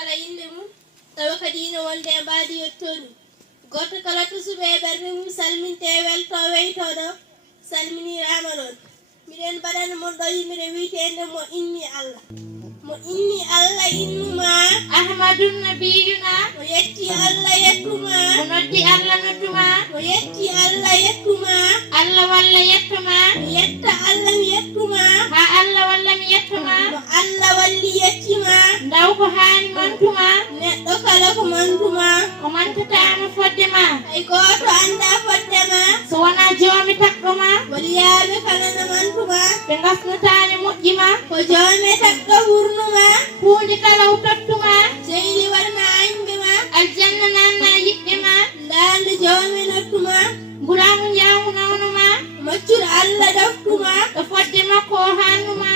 kala inde mum tawa kadi ina wonde e mbaadi yettoni goto kala to suɓe e ɓerde mum salminte welto weytoɗo salminirama ɗon miɗen mbaɗana mon ɗo yimire witende mo inni Allah mo inni Allah innuma ahmadun nabiyuna mo yetti Allah yettuma mo noddi Allah nodduma mo yetti Allah yettuma Allah walla yettuma mi yetta Allah mi yettuma ha Allah walla mi yettuma mo Allah walli yettima ndaw ko haani mantuma neɗɗo kala ko mantuma ko mantatama foddema hay goto anda foddema so wona joomi takɗoma waliyaɓe kanana mantuma ɓe gasnatani moƴƴima ko joomi takɗo hurnuma hunde kala hutottuma seydi waɗma anɓema aljanna nanna yiɓɓema ndande joomi nottuma ɓuramu jaamu nawnuma maccuɗo Allah daftuma ɗo fodde makko o hannuma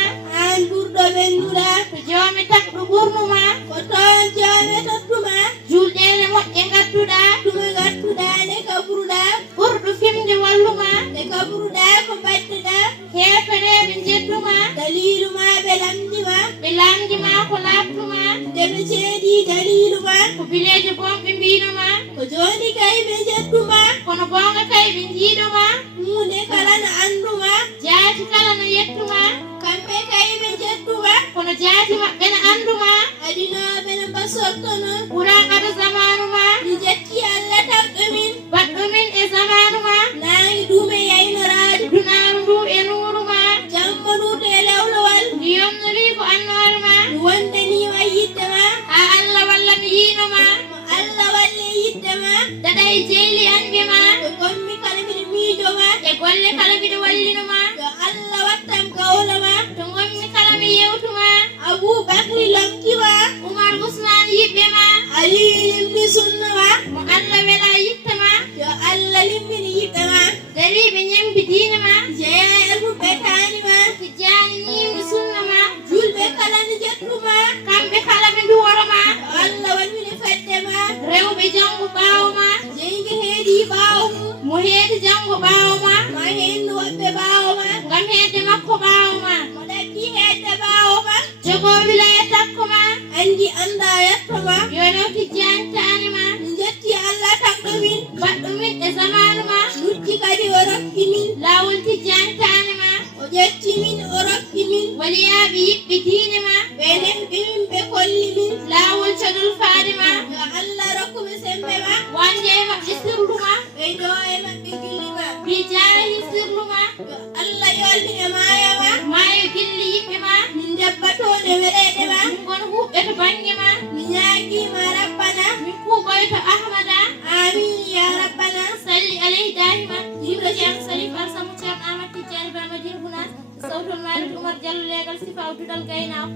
an ɓurɗo ɓenduɗa to joomi takɗo ɓurnuma ko toon joomi tottuma julɗele moƴƴe gadduɗa ɗume gattuɗa nde kaɓruɗa ɓurɗo fimde walluma nde kaɓruɗa ko badduɗa hefereɓe jettuma daliluma ɓe lamdima ɓe lamdima ko laɓtuma nde ɓe ceeɗi daliluma ko bileje bonɓe mbinoma ko joni kay ɓe jettuma kono gonga kay ɓe jiiɗoma hunde kala no anduma jaati kala no yettuma kamɓe kay ɓe jettuma kono jaati maɓɓe no anduma adinoɓe no basortono ɓura kado zamanuma mi jetti Allah tagɗumin baɗɗumin e zamanuma nangi ɗume yaynorade dunaru ndu e nuruma jamma nduto e lewlowal mi yomnori ko annolma mi wondanima yiddema ha Allah walla mi yiinoma mo Allah walle yiddema daɗa e jeyli anɓema to gommi kala mbiɗa miijoma e golle kala mbiɗa wallinoma yo Allah wattam gawloma to gommi kala mi yewtuma Aboubacry lomtima Oumar Ousmane yiɓɓema Aliyu limni sunnama mo Allah weɗa yittama yo Allah limmini yiɓɓema dariɓe ñembi diinema jeeya e fuɓɓe tanima tijjani ñimni sunnama julɓe kala no jettuma kamɓe kala ɓe duworoma yo Allah walmini feddema rewɓe janggo ɓawoma jeyge heedi ɓawo mum mo heedi janggo ɓawoma ma hendu woɓɓe ɓawoma ngam hedde makko ɓawoma mo ɗaɓɓi hedde ɓawoma jogo wilaya takkoma andi anda yettoma yo rew tijjani tanima mi jetti Allah tagɗumin baɗɗumin e zamanuma lutti kadi o rokkimin lawol tijjani tanima o ƴettimin o rokkimin waliyaɓe yiɓɓe diinema ɓe nefɓimin ɓe kollimin lawol codol faadema yo Allah rokkuɓe sembe ma wande e maɓɓe sirluma ɓeydo e maɓɓe gillima bi jaahi sirluma yo Allah yolmi e mayama maayo gilli yiɓɓe ma min jabbatoɗe weɗeɗe ma min gon huɓɓe to bange ma mi ñaguima rabbana min kuuɓoy to ahmada amin ya rabbana salli alayhi dahima yimɓe ceerno salif alsamu ceerno ahmad tijjani ba madina hunas sawtol malik oumar diallo leegal sifaw dudal gaynako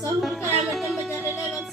sahul karama demba jalle legal